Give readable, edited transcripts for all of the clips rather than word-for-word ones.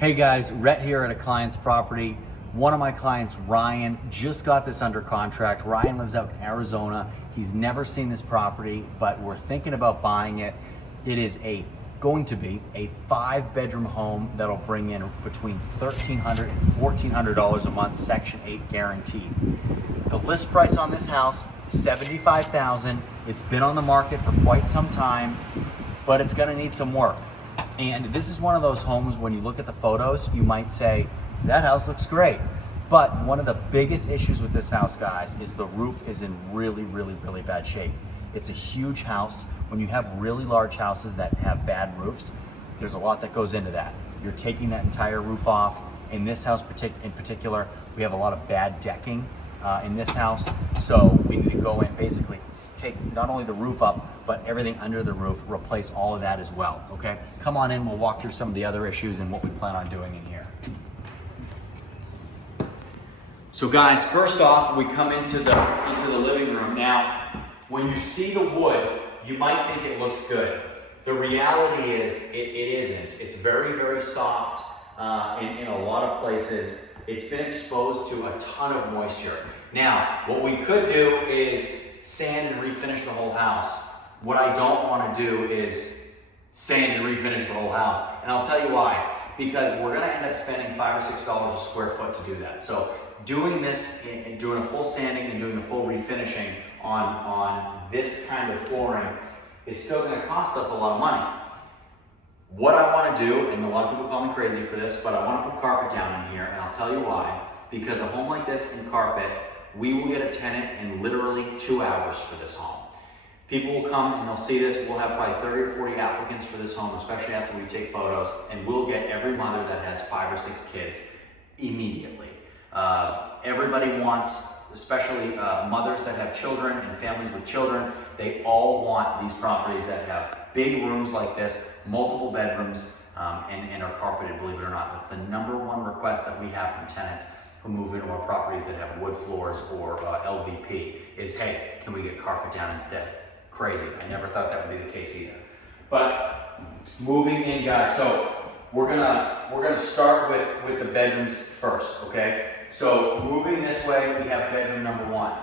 Hey guys, Rhett here at a client's property. One of my clients, Ryan, just got this under contract. Ryan lives out in Arizona. He's never seen this property, but we're thinking about buying it. It is going to be a 5-bedroom home that'll bring in between $1,300 and $1,400 a month, Section 8 guaranteed. The list price on this house is $75,000. It's been on the market for quite some time, but it's gonna need some work. And this is one of those homes, when you look at the photos, you might say, that house looks great. But one of the biggest issues with this house, guys, is the roof is in really bad shape. It's a huge house. When you have really large houses that have bad roofs, there's a lot that goes into that. You're taking that entire roof off. In this house in particular, we have a lot of bad decking in this house. So we need to go in, basically take not only the roof up, but everything under the roof, replace all of that as well, okay? Come on in, we'll walk through some of the other issues and what we plan on doing in here. So guys, first off, we come into the living room. Now, when you see the wood, you might think it looks good. The reality is it isn't. It's very soft in a lot of places. It's been exposed to a ton of moisture. Now, what we could do is sand and refinish the whole house. What I don't want to do is sand and refinish the whole house. And I'll tell you why. Because we're going to end up spending $5 or $6 a square foot to do that. So doing this, and doing a full sanding and doing a full refinishing on this kind of flooring is still going to cost us a lot of money. What I want to do, and a lot of people call me crazy for this, but I want to put carpet down in here, and I'll tell you why. Because a home like this in carpet, we will get a tenant in literally 2 hours for this home. People will come and they'll see this. We'll have probably 30 or 40 applicants for this home, especially after we take photos, and we'll get every mother that has 5 or 6 kids immediately. Everybody wants, especially mothers that have children and families with children, they all want these properties that have big rooms like this, multiple bedrooms, and are carpeted, believe it or not. That's the #1 request that we have from tenants who move into our properties that have wood floors or LVP is, hey, can we get carpet down instead? Crazy. I never thought that would be the case either. But moving in, guys, so we're gonna start with the bedrooms first, okay? So moving this way, we have bedroom #1.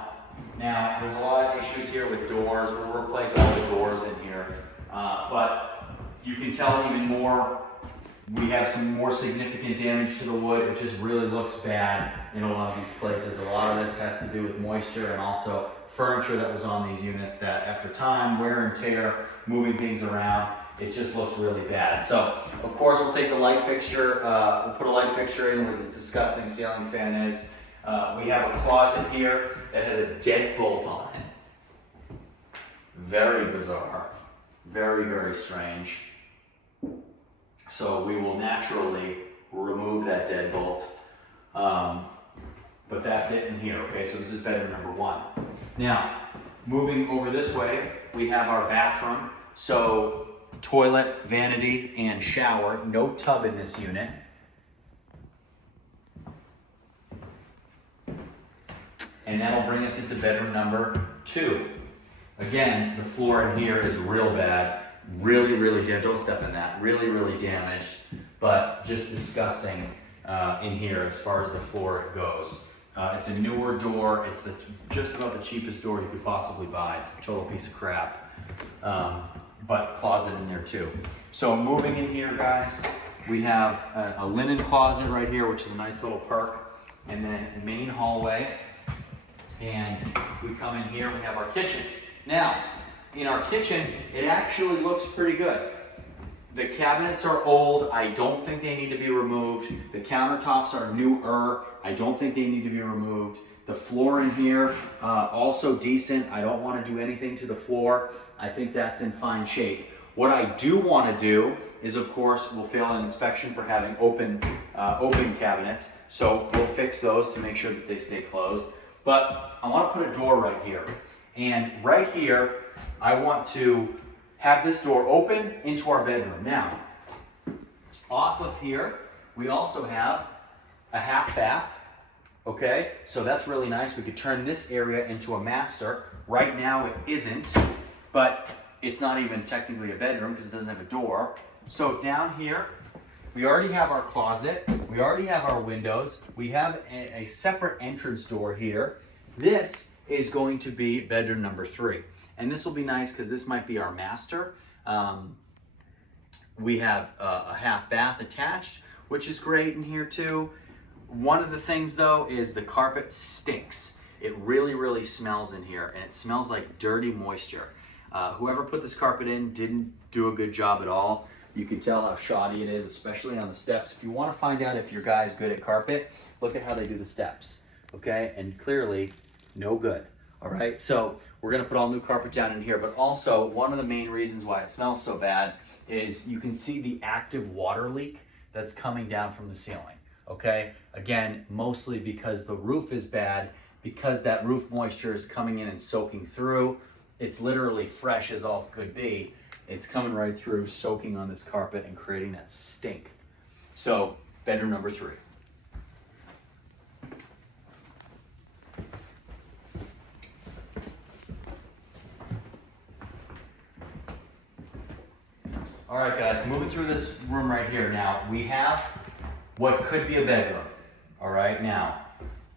Now, there's a lot of issues here with doors. We'll replace all the doors in here, but you can tell even more. We have some more significant damage to the wood. It just really looks bad in a lot of these places. A lot of this has to do with moisture and also furniture that was on these units that after time, wear and tear, moving things around, it just looks really bad. So, of course, we'll take the light fixture, we'll put a light fixture in where this disgusting ceiling fan is. We have a closet here that has a deadbolt on it. Very bizarre, very strange. So we will naturally remove that deadbolt, but that's it in here, okay? So this is bedroom #1. Now, moving over this way, we have our bathroom. So toilet, vanity, and shower. No tub in this unit. And that'll bring us into bedroom #2. Again, the floor in here is real bad. Really damaged. Don't step in that. Really damaged, but just disgusting in here as far as the floor goes. It's a newer door. It's just about the cheapest door you could possibly buy. It's a total piece of crap, but closet in there too. So moving in here, guys, we have a linen closet right here, which is a nice little perk, and then main hallway. And we come in here, we have our kitchen. Now, in our kitchen, it actually looks pretty good. The cabinets are old. I don't think they need to be removed. The countertops are newer. I don't think they need to be removed. The floor in here, also decent. I don't want to do anything to the floor. I think that's in fine shape. What I do want to do is, of course, we'll fail an inspection for having open cabinets. So we'll fix those to make sure that they stay closed. But I want to put a door right here. And right here, I want to have this door open into our bedroom. Now, off of here, we also have a half bath, okay? So that's really nice. We could turn this area into a master. Right now it isn't, but it's not even technically a bedroom because it doesn't have a door. So down here, we already have our closet. We already have our windows. We have a separate entrance door here. This is going to be bedroom number 3. And this will be nice because this might be our master. We have a half bath attached, which is great in here too. One of the things though is the carpet stinks. It really, really smells in here, and it smells like dirty moisture. Whoever put this carpet in didn't do a good job at all. You can tell how shoddy it is, especially on the steps. If you want to find out if your guy's good at carpet, look at how they do the steps, okay? And clearly, no good, all right? So we're gonna put all new carpet down in here, but also one of the main reasons why it smells so bad is you can see the active water leak that's coming down from the ceiling, okay? Again, mostly because the roof is bad, because that roof moisture is coming in and soaking through. It's literally fresh as all could be. It's coming right through, soaking on this carpet and creating that stink. So, bedroom number 3. All right, guys, moving through this room right here. Now, we have what could be a bedroom. All right, now,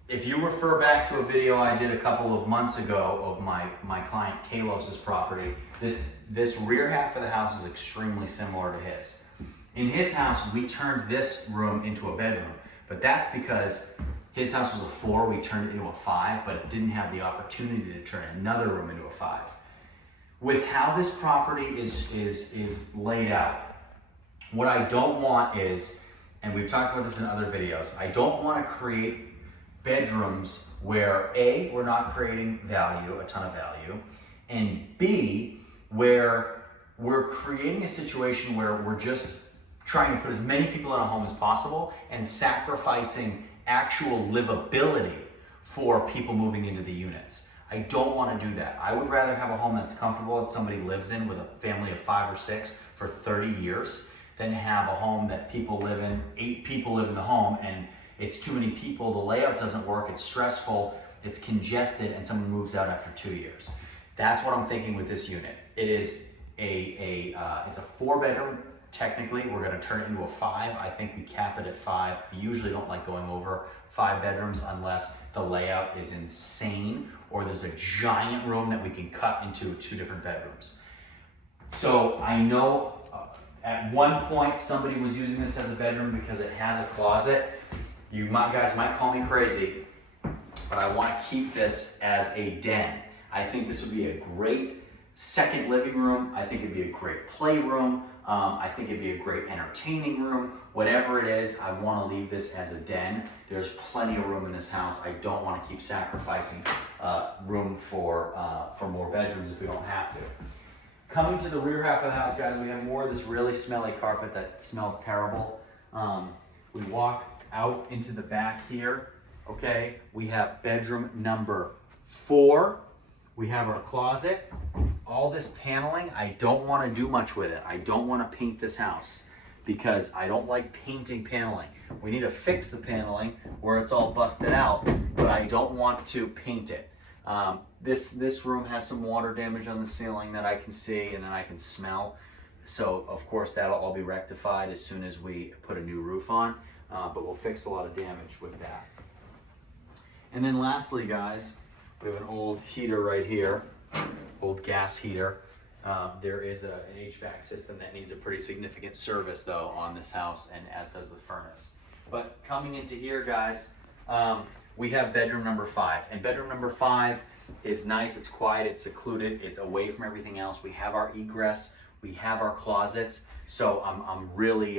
if you refer back to a video I did a couple of months ago of my client Kalos's property, this rear half of the house is extremely similar to his. In his house, we turned this room into a bedroom, but that's because his house was a 4, we turned it into a 5, but it didn't have the opportunity to turn another room into a 5. With how this property is laid out, what I don't want is, and we've talked about this in other videos, I don't want to create bedrooms where A, we're not creating value, a ton of value, and B, where we're creating a situation where we're just trying to put as many people in a home as possible and sacrificing actual livability for people moving into the units. I don't want to do that. I would rather have a home that's comfortable that somebody lives in with a family of 5 or 6 for 30 years than have a home that people live in, 8 people live in the home, and it's too many people, the layout doesn't work, it's stressful, it's congested, and someone moves out after 2 years. That's what I'm thinking with this unit. It is it's a 4-bedroom, technically. We're gonna turn it into a 5. I think we cap it at 5. I usually don't like going over 5 bedrooms unless the layout is insane or there's a giant room that we can cut into 2 different bedrooms. So I know at one point somebody was using this as a bedroom because it has a closet. You guys might call me crazy, but I want to keep this as a den. I think this would be a great second living room. I think it'd be a great playroom. I think it'd be a great entertaining room. Whatever it is, I want to leave this as a den. There's plenty of room in this house. I don't want to keep sacrificing room for more bedrooms if we don't have to. Coming to the rear half of the house, guys, we have more of this really smelly carpet that smells terrible. We walk out into the back here, okay? We have bedroom number 4. We have our closet. All this paneling, I don't want to do much with it. I don't want to paint this house because I don't like painting paneling. We need to fix the paneling where it's all busted out, but I don't want to paint it. This room has some water damage on the ceiling that I can see and then I can smell. So of course that'll all be rectified as soon as we put a new roof on. But we'll fix a lot of damage with that. And then lastly, guys, we have an old heater right here, old gas heater. There is an HVAC system that needs a pretty significant service though on this house, and as does the furnace. But coming into here, guys, we have bedroom number 5. And bedroom number 5 is nice, it's quiet, it's secluded, it's away from everything else. We have our egress, we have our closets. So I'm really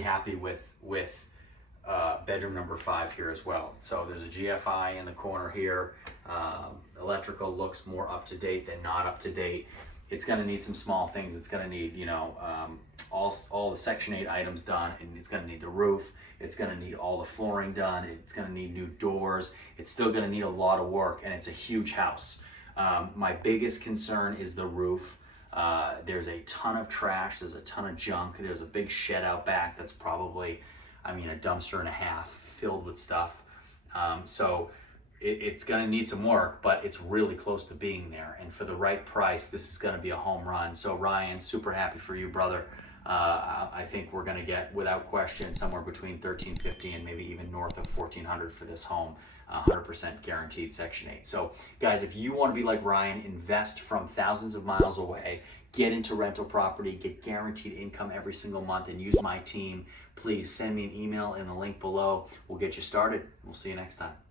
happy with bedroom number 5 here as well. So there's a GFI in the corner here. Electrical looks more up to date than not up to date. It's gonna need some small things. It's gonna need, you know, all the Section 8 items done, and it's gonna need the roof. It's gonna need all the flooring done. It's gonna need new doors. It's still gonna need a lot of work, and it's a huge house. My biggest concern is the roof. There's a ton of trash, there's a ton of junk, there's a big shed out back that's probably, I mean, a dumpster and a half filled with stuff. So it's gonna need some work, but it's really close to being there. And for the right price, this is gonna be a home run. So Ryan, super happy for you, brother. I think we're going to get, without question, somewhere between $1,350 and maybe even north of $1,400 for this home. 100% guaranteed Section 8. So guys, if you want to be like Ryan, invest from thousands of miles away, get into rental property, get guaranteed income every single month, and use my team, please send me an email in the link below. We'll get you started. We'll see you next time.